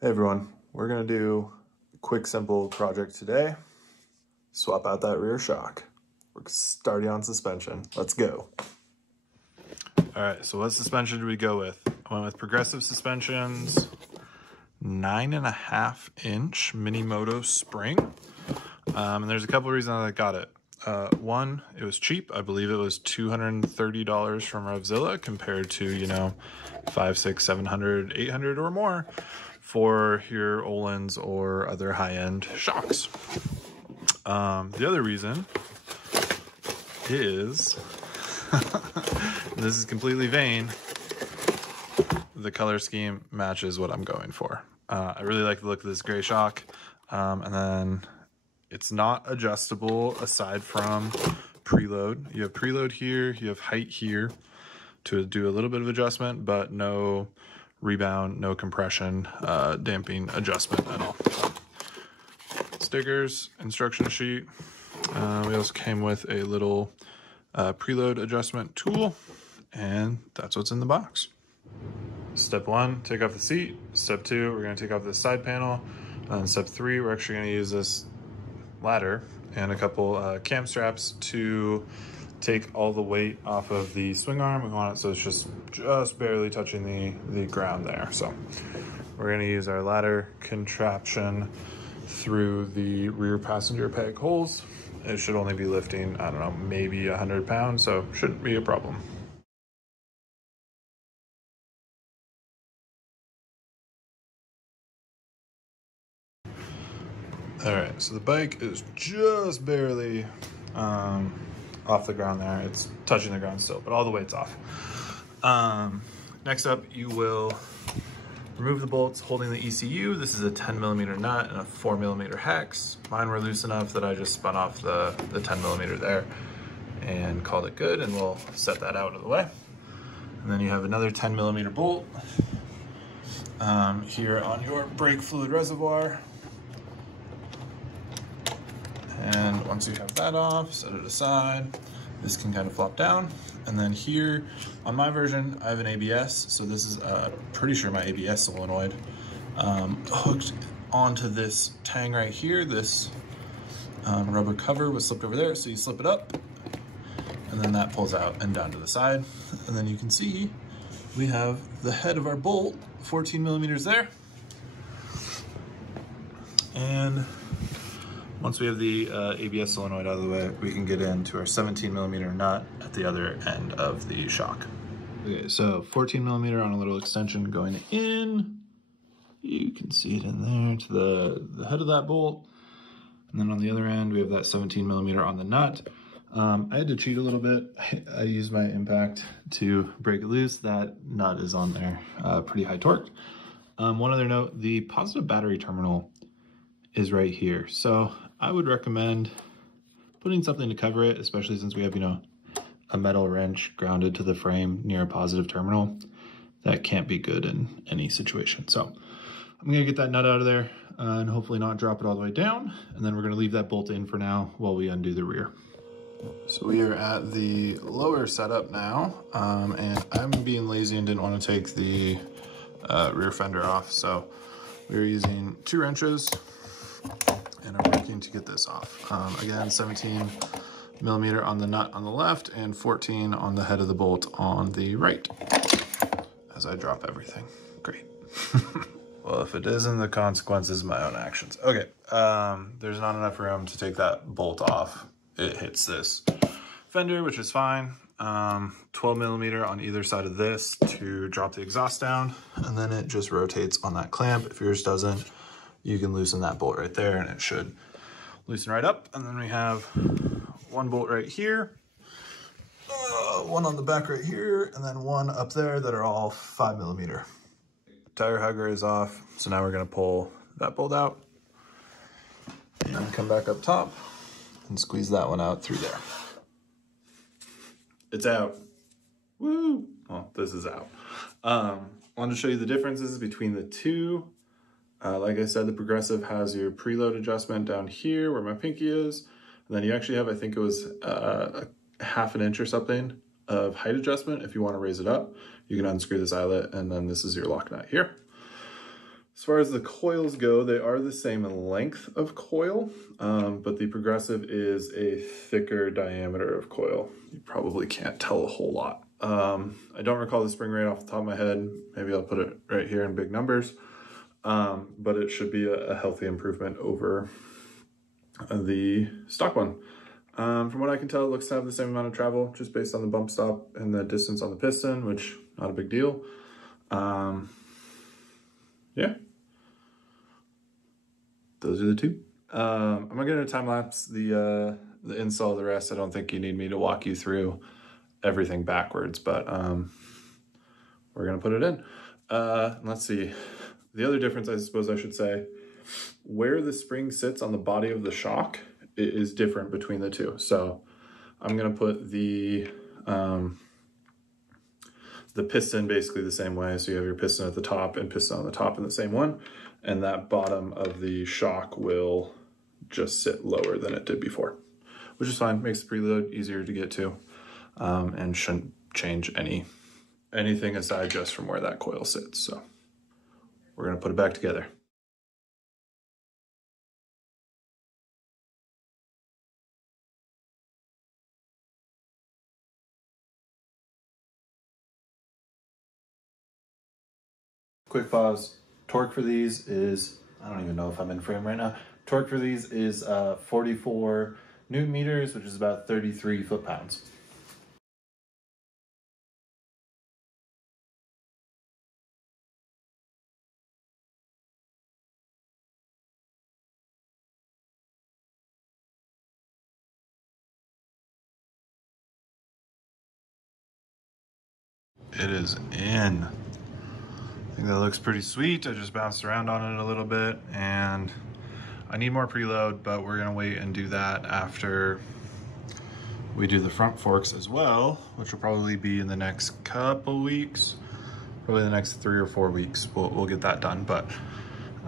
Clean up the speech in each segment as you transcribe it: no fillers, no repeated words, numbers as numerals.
Hey everyone, we're gonna do a quick, simple project today. Swap out that rear shock. We're starting on suspension. Let's go. All right, so what suspension do we go with? I went with Progressive Suspensions, 9.5 inch MiniMoto spring. And there's a couple of reasons I got it. One, it was cheap. I believe it was $230 from Revzilla compared to, you know, 500, 600, 700, 800 or more for your Öhlins or other high-end shocks. The other reason is, this is completely vain, the color scheme matches what I'm going for. I really like the look of this gray shock, and then it's not adjustable aside from preload. You have preload here, you have height here to do a little bit of adjustment, but no rebound, no compression, damping adjustment at all. So, stickers, instruction sheet. We also came with a little preload adjustment tool, and that's what's in the box. Step one, take off the seat. Step two, we're gonna take off this side panel. And step three, we're actually gonna use this ladder and a couple cam straps to take all the weight off of the swing arm. We want it so it's just barely touching the ground there. So we're gonna use our ladder contraption through the rear passenger peg holes. It should only be lifting, I don't know, maybe 100 pounds, so shouldn't be a problem. All right, so the bike is just barely off the ground there. It's touching the ground still, but all the weight's off. Next up, you will remove the bolts holding the ECU. This is a 10mm nut and a 4mm hex. Mine were loose enough that I just spun off the 10mm there and called it good, and we'll set that out of the way. And then you have another 10mm bolt here on your brake fluid reservoir. And once you have that off, set it aside. This can kind of flop down. And then here, on my version, I have an ABS. So this is pretty sure my ABS solenoid hooked onto this tang right here. This rubber cover was slipped over there. So you slip it up, and then that pulls out and down to the side. And then you can see we have the head of our bolt, 14mm there. And once we have the ABS solenoid out of the way, we can get into our 17mm nut at the other end of the shock. Okay, so 14mm on a little extension going in. You can see it in there to the head of that bolt. And then on the other end, we have that 17mm on the nut. I had to cheat a little bit. I used my impact to break it loose. That nut is on there, pretty high torque. One other note, the positive battery terminal is right here. So I would recommend putting something to cover it, especially since we have, you know, a metal wrench grounded to the frame near a positive terminal. That can't be good in any situation. So I'm gonna get that nut out of there and hopefully not drop it all the way down. And then we're gonna leave that bolt in for now while we undo the rear. So we are at the lower setup now, and I'm being lazy and didn't want to take the rear fender off. So we're using 2 wrenches, and I'm working to get this off. Again, 17mm on the nut on the left and 14 on the head of the bolt on the right. As I drop everything. Great. Well, if it isn't the consequences of my own actions. Okay, there's not enough room to take that bolt off. It hits this fender, which is fine. 12mm on either side of this to drop the exhaust down, and then it just rotates on that clamp. If yours doesn't, you can loosen that bolt right there and it should loosen right up. And then we have one bolt right here, one on the back right here, and then one up there that are all 5mm. Tire hugger is off, so now we're gonna pull that bolt out and come back up top and squeeze that one out through there. It's out. Woo! Well, this is out. Wanted to show you the differences between the two. Like I said, the Progressive has your preload adjustment down here where my pinky is. And then you actually have, I think it was a ½ an inch or something of height adjustment. If you want to raise it up, you can unscrew this eyelet, and then this is your lock nut here. As far as the coils go, they are the same length of coil, but the Progressive is a thicker diameter of coil. You probably can't tell a whole lot. I don't recall the spring rate off the top of my head. Maybe I'll put it right here in big numbers, but it should be a healthy improvement over the stock one. From what I can tell, it looks to have the same amount of travel just based on the bump stop and the distance on the piston, which not a big deal. Yeah, those are the two. I'm gonna get a time lapse the install of the rest. I don't think you need me to walk you through everything backwards, but we're gonna put it in. Let's see. The other difference, I suppose I should say, where the spring sits on the body of the shock is different between the two. So I'm gonna put the piston basically the same way. So you have your piston at the top and piston on the top in the same one, and that bottom of the shock will just sit lower than it did before, which is fine. Makes the preload easier to get to, and shouldn't change anything aside just from where that coil sits. So we're gonna put it back together. Quick pause. Torque for these is, I don't even know if I'm in frame right now. Torque for these is 44 Newton meters, which is about 33 foot-pounds. It is in. I think that looks pretty sweet. I just bounced around on it a little bit, and I need more preload, but we're gonna wait and do that after we do the front forks as well, which will probably be in the next couple weeks, probably the next 3 or 4 weeks. We'll get that done, but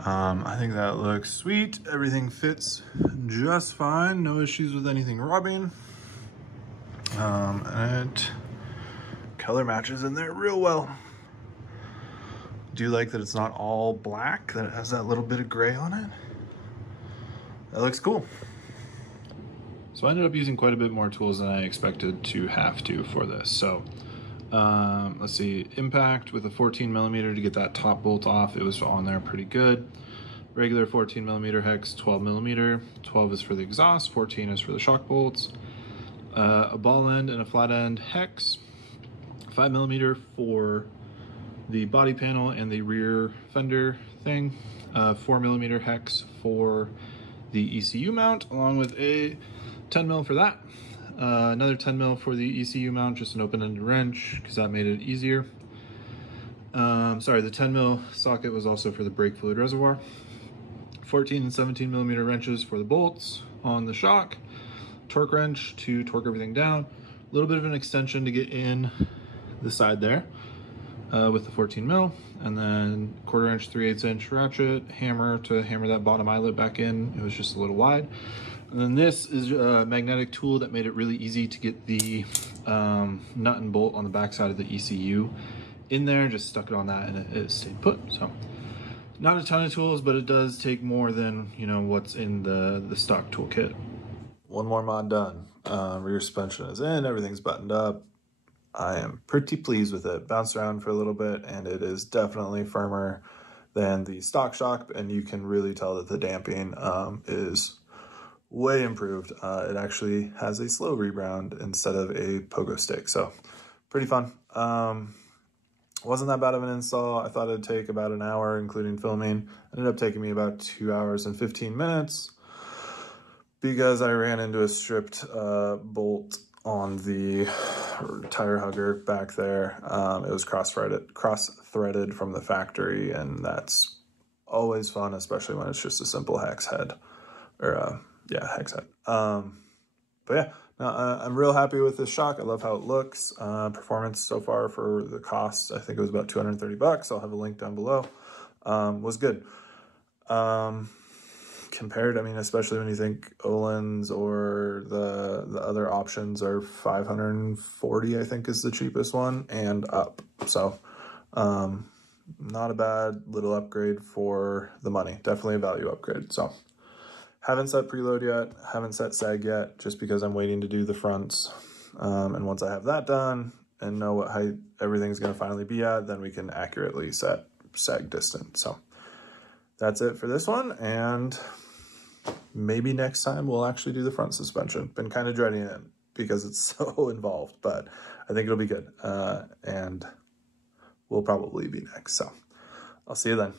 I think that looks sweet. Everything fits just fine. No issues with anything rubbing. And color matches in there real well. Do you like that it's not all black, that it has that little bit of gray on it? That looks cool. So I ended up using quite a bit more tools than I expected to have to for this. So let's see, impact with a 14mm to get that top bolt off. It was on there pretty good. Regular 14mm hex, 12mm. 12 is for the exhaust, 14 is for the shock bolts. A ball end and a flat end hex. 5mm for the body panel and the rear fender thing. 4mm hex for the ECU mount, along with a 10mm for that. Another 10mm for the ECU mount, just an open-ended wrench, because that made it easier. Sorry, the 10mm socket was also for the brake fluid reservoir. 14 and 17mm wrenches for the bolts on the shock. Torque wrench to torque everything down. A little bit of an extension to get in the side there with the 14mm, and then 1/4 inch 3/8 inch ratchet hammer to hammer that bottom eyelet back in. It was just a little wide. And then this is a magnetic tool that made it really easy to get the nut and bolt on the back side of the ECU in there. Just stuck it on that and it stayed put. So not a ton of tools, but it does take more than, you know, what's in the stock toolkit. One more mod done. Rear suspension is in, everything's buttoned up. I am pretty pleased with it. Bounced around for a little bit, and it is definitely firmer than the stock shock, and you can really tell that the damping is way improved. It actually has a slow rebound instead of a pogo stick, so pretty fun. Wasn't that bad of an install. I thought it'd take about an hour, including filming. Ended up taking me about 2 hours and 15 minutes because I ran into a stripped bolt on the tire hugger back there. It was cross-threaded from the factory, and that's always fun, especially when it's just a simple hex head, or yeah, hex head. But yeah, no, I'm real happy with this shock. I love how it looks. Performance so far for the cost, I think it was about 230 bucks. I'll have a link down below. Was good. Compared, I mean, especially when you think Öhlins or the other options are 540, I think is the cheapest one, and up. So not a bad little upgrade for the money. Definitely a value upgrade. So haven't set preload yet, haven't set sag yet, just because I'm waiting to do the fronts. And once I have that done and know what height everything's gonna finally be at, then we can accurately set sag distance. So that's it for this one, and maybe next time we'll actually do the front suspension. Been kind of dreading it because it's so involved, but I think it'll be good. And we'll probably be next. So I'll see you then.